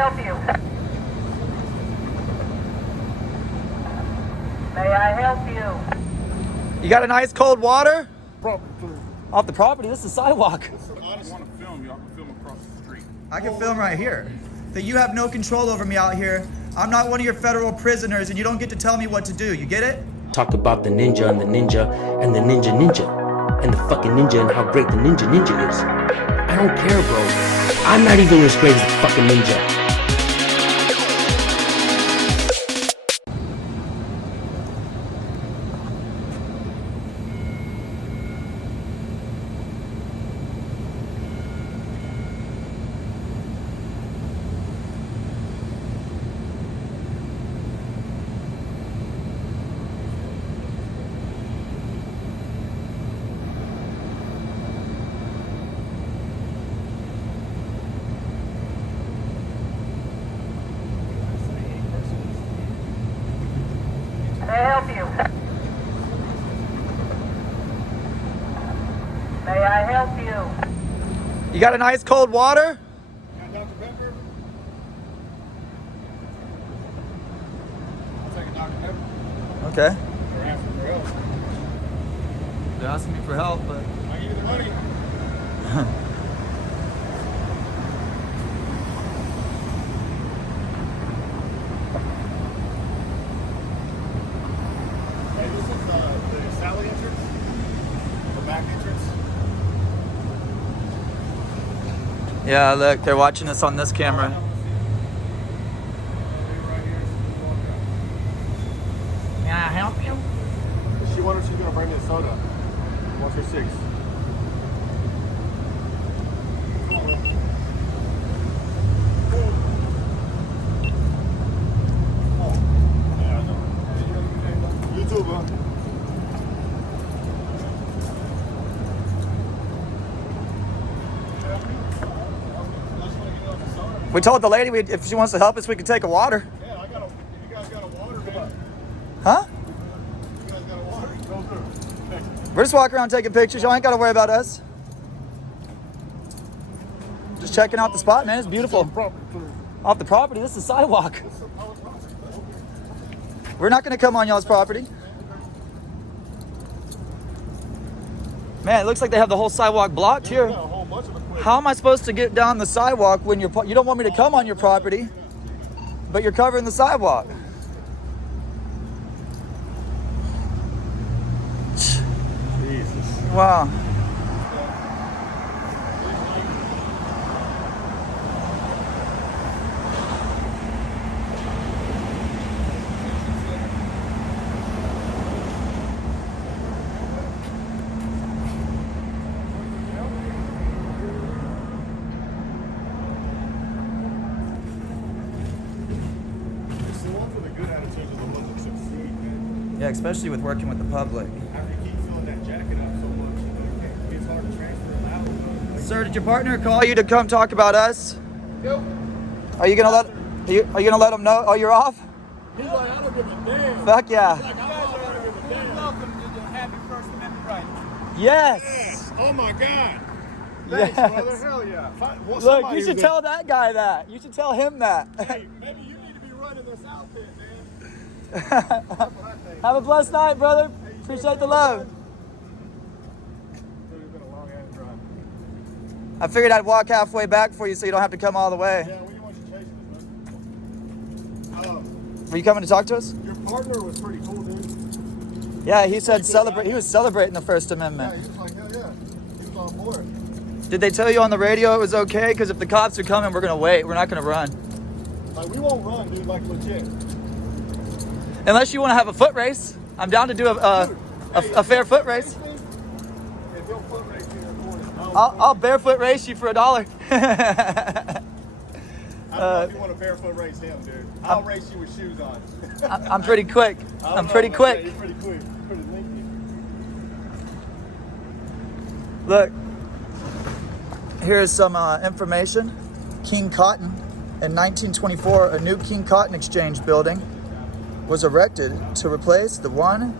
help you? May I help you? You got an ice cold water? Property, please. Off the property? This is a sidewalk. I just want to film you. I can film across the street. I can film right here. That you have no control over me out here. I'm not one of your federal prisoners and you don't get to tell me what to do. You get it? Talk about the ninja and the ninja and the ninja and the fucking ninja and how great the ninja is. I don't care, bro. I'm not even as great as the fucking ninja. May I help you? May I help you? You got an ice cold water? Dr. Pepper? I'll take a Dr. Pepper. Okay. Or ask for help. They're asking me for help, but... I give you the money. Hey, this is the Sally entrance. The back entrance. Yeah, look, they're watching us on this camera. Can I help you? She wonders she's gonna bring me a soda. What's her 6? YouTube, huh? We told the lady if she wants to help us, we could take a water. Yeah, I got a. You guys got a water, man. Huh? You guys got a water. Go through. We're just walking around taking pictures. Y'all ain't got to worry about us. Just checking out the spot, man. It's beautiful. Property, please. Off the property, this is a sidewalk. We're not going to come on y'all's property. Man, it looks like they have the whole sidewalk blocked We got here. a whole bunch of equipment. How am I supposed to get down the sidewalk when you don't want me to come on your property, but you're covering the sidewalk? Jesus. Wow. It's the ones with a good attitude are the ones that succeed, man. Yeah, especially with working with the public. After you keep filling that jacket up so much, it's hard to transfer them out. Like, Sir, did your partner call you to come talk about us? Yep. Are you gonna let them know? Oh, you're off? He's like, I don't give a damn. Fuck yeah. Like, I don't give a damn. Welcome to the Happy First Amendment right. Yes. Yes. Oh my God. Thanks, Yes. brother. Hell yeah. Well, Look, somebody you should who's tell that guy that. You should tell him that. Hey, maybe you need to be running this outfit, man. That's what I think. Have a blessed night, brother. Appreciate the love. It's been a long ass drive. I figured I'd walk halfway back for you so you don't have to come all the way. Yeah, we didn't want you chasing us, man. Were you coming to talk to us? Your partner was pretty cool, dude. Yeah, he said celebrate. He was celebrating the First Yeah, Amendment. he was like, hell yeah. He was on board. Did they tell you on the radio it was okay? Because if the cops are coming, we're gonna wait. We're not gonna run. Like, we won't run, dude, like legit. Unless you want to have a foot race. I'm down to do a fair foot race. If he'll foot race me in the morning, I'll barefoot race you for $1. I don't know if you want to barefoot race him, dude. I'll race you with shoes on. I'm pretty quick. I don't I'm know, pretty man. quick. Yeah, you're pretty quick. You're pretty linky. Look, here's some information. King Cotton. In 1924, a new King Cotton Exchange building was erected to replace the one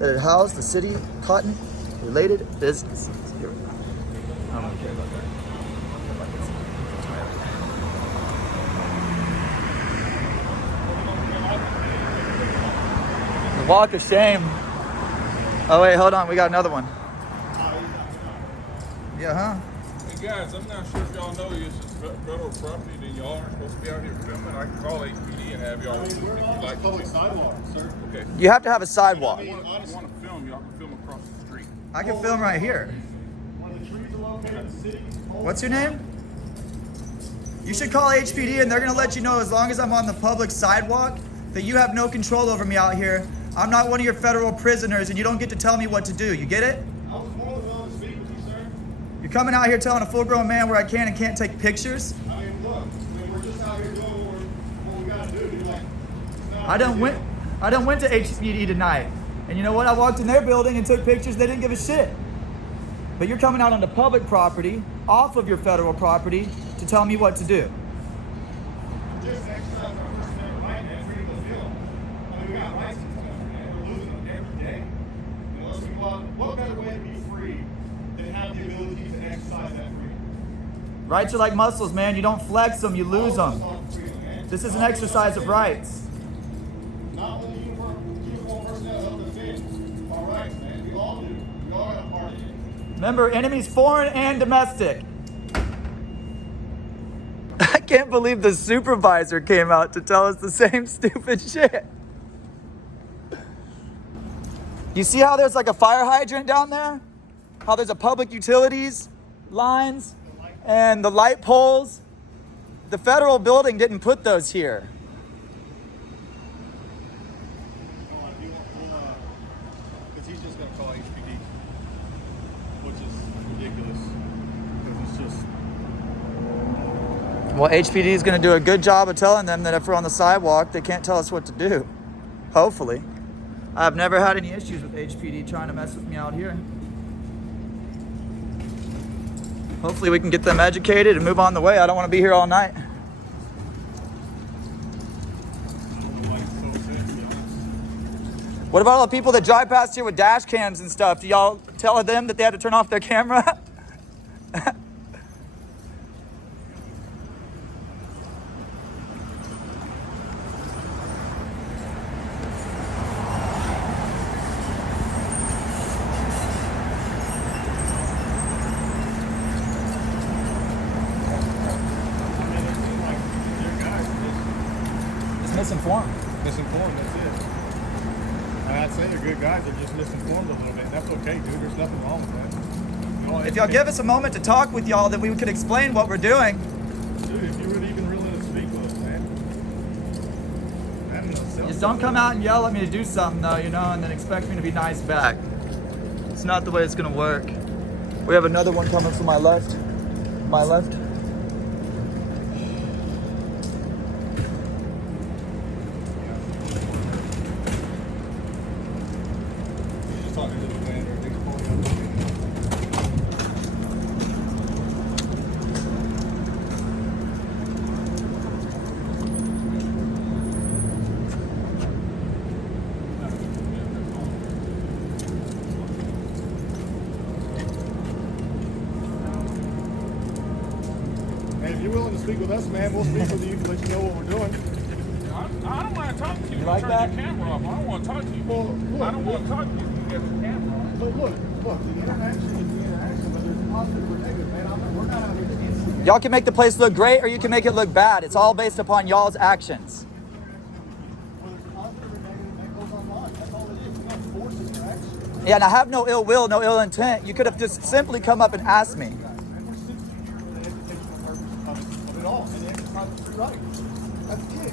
that had housed the city cotton-related businesses. Here we go. I don't care about that. Walk of shame. Oh wait, hold on. We got another one. Yeah, huh? Hey guys, I'm not sure if y'all know this is federal property, then y'all aren't supposed to be out here filming. I can call HPD and have y'all. We're on like public sidewalk, sir. Okay. You have to have a sidewalk. If you want to film, y'all can film across the street. I can film right here. One of the trees are located in the city. What's your name? You should call HPD and they're gonna let you know as long as I'm on the public sidewalk that you have no control over me out here. I'm not one of your federal prisoners and you don't get to tell me what to do. You get it? I was more than willing to speak with you, sir. You're coming out here telling a full-grown man where I can and can't take pictures? I mean, look, we're just out here doing what we gotta do. You're like, it's not I done went to HPD tonight. And you know what? I walked in their building and took pictures. They didn't give a shit. But you're coming out onto public property, off of your federal property, to tell me what to do. just exercise our First Amendment right and freedom of film. I mean, we got rights in this country, man. We're losing them every day. You know, let's be honest, what better way to be free than have the ability to exercise that freedom? Rights are like muscles, man. You don't flex them, you lose All of us them. want freedom, man. This is an exercise of rights. Not only uniform personnel help defend our rights, man. We all do. We all have a part in it. Remember, enemies foreign and domestic. I can't believe the supervisor came out to tell us the same stupid shit. You see how there's like a fire hydrant down there? How there's a public utilities lines and the light poles? The federal building didn't put those here. Because he's just going to call HPD, which is ridiculous. Because it's just. Well, HPD is going to do a good job of telling them that if we're on the sidewalk, they can't tell us what to do. Hopefully. I've never had any issues with HPD trying to mess with me out here. Hopefully we can get them educated and move on the way. I don't want to be here all night. What about all the people that drive past here with dash cams and stuff? Do y'all tell them that they have to turn off their camera? It's misinformed. Misinformed, that's it. I'd say they're good guys, they're just misinformed a little bit. That's okay, dude. There's nothing wrong with that. If y'all give us a moment to talk with y'all, then we could explain what we're doing. Dude, if you would even really to speak with us, man. I don't know. Just don't come out and yell at me to do something, though, you know, and then expect me to be nice back. It's not the way it's gonna work. We have another one coming from my left. My left. Just talking to the commander. They can pull you up. And if you're willing to speak with us, man, we'll speak with you to let you know what we're doing. I don't want to talk to you. You like Turn that? your camera off. I don't want to talk to you. Well, look, I don't want to talk to you. You got the camera on. But look, the interaction is the interaction, but there's positive or negative, man. We're not out here to instigate. Y'all can make the place look great or you can make it look bad. It's all based upon y'all's actions. Whether it's positive or negative, that goes online. That's all it is. We're not forcing interaction. Yeah, and I have no ill will, no ill intent. You could have just simply come up and asked me. And we're simply here for the educational purpose of it all, and the exercise of free rights. That's it.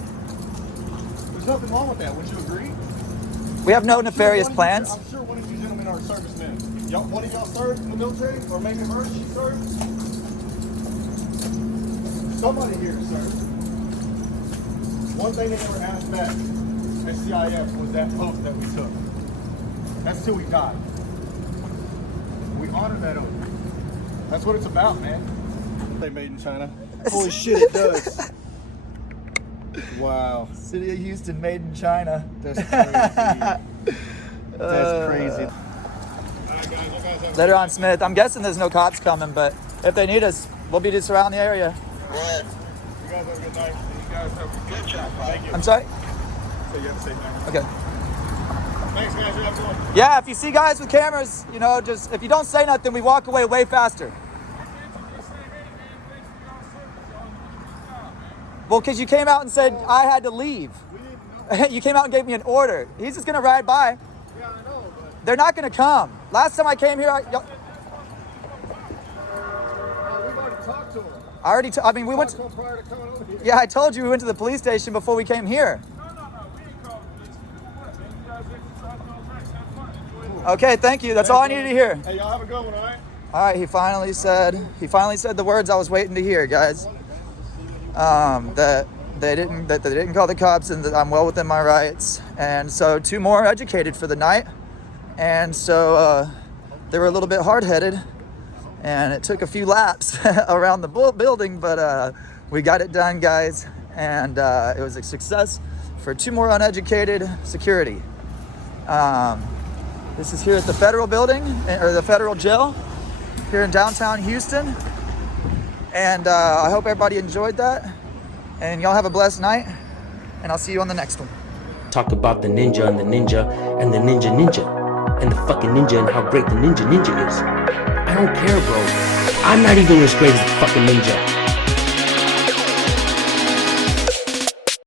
There's nothing wrong with that. Would you agree? We have no nefarious plans. I'm sure one of you gentlemen are servicemen. One of y'all served in the military, or maybe emergency served? Somebody here served. One thing they never asked back at CIF was that oath that we took. That's till we died. We honor that oath. That's what it's about, man. They made in China. Holy shit, it does. Wow. City of Houston, made in China. That's crazy. That's crazy. Later on, Smith. I'm guessing there's no cops coming, but if they need us, we'll be just around the area. You guys have a good night. You guys have a good job. Thank you. I'm sorry? So you have a safe night. Okay. Thanks, guys. You have a good one. Yeah, if you see guys with cameras, you know, just if you don't say nothing, we walk away way faster. Well, because you came out and said I had to leave. You came out and gave me an order. He's just gonna ride by. Yeah, I know, but They're not gonna come. Last time I came here, we've already talked to him. I mean, we went. Talked to him prior to coming over here. Yeah, I told you we went to the police station before we came here. No, we ain't called the police. You guys exercise no rights. Have fun. Enjoy it. Okay, thank you. That's all I needed to hear. Hey, y'all have a good one, all right? All right, he finally said the words I was waiting to hear, guys. That they didn't call the cops and that I'm well within my rights. And so 2 more educated for the night. And so they were a little bit hard-headed, and it took a few laps around the building, but we got it done, guys. And it was a success for 2 more uneducated security. This is here at the federal building, or the federal jail, here in downtown Houston. And I hope everybody enjoyed that. And y'all have a blessed night. And I'll see you on the next one. Talk about the ninja and the ninja and the ninja and the fucking ninja and how great the ninja is. I don't care, bro. I'm not even as great as the fucking ninja.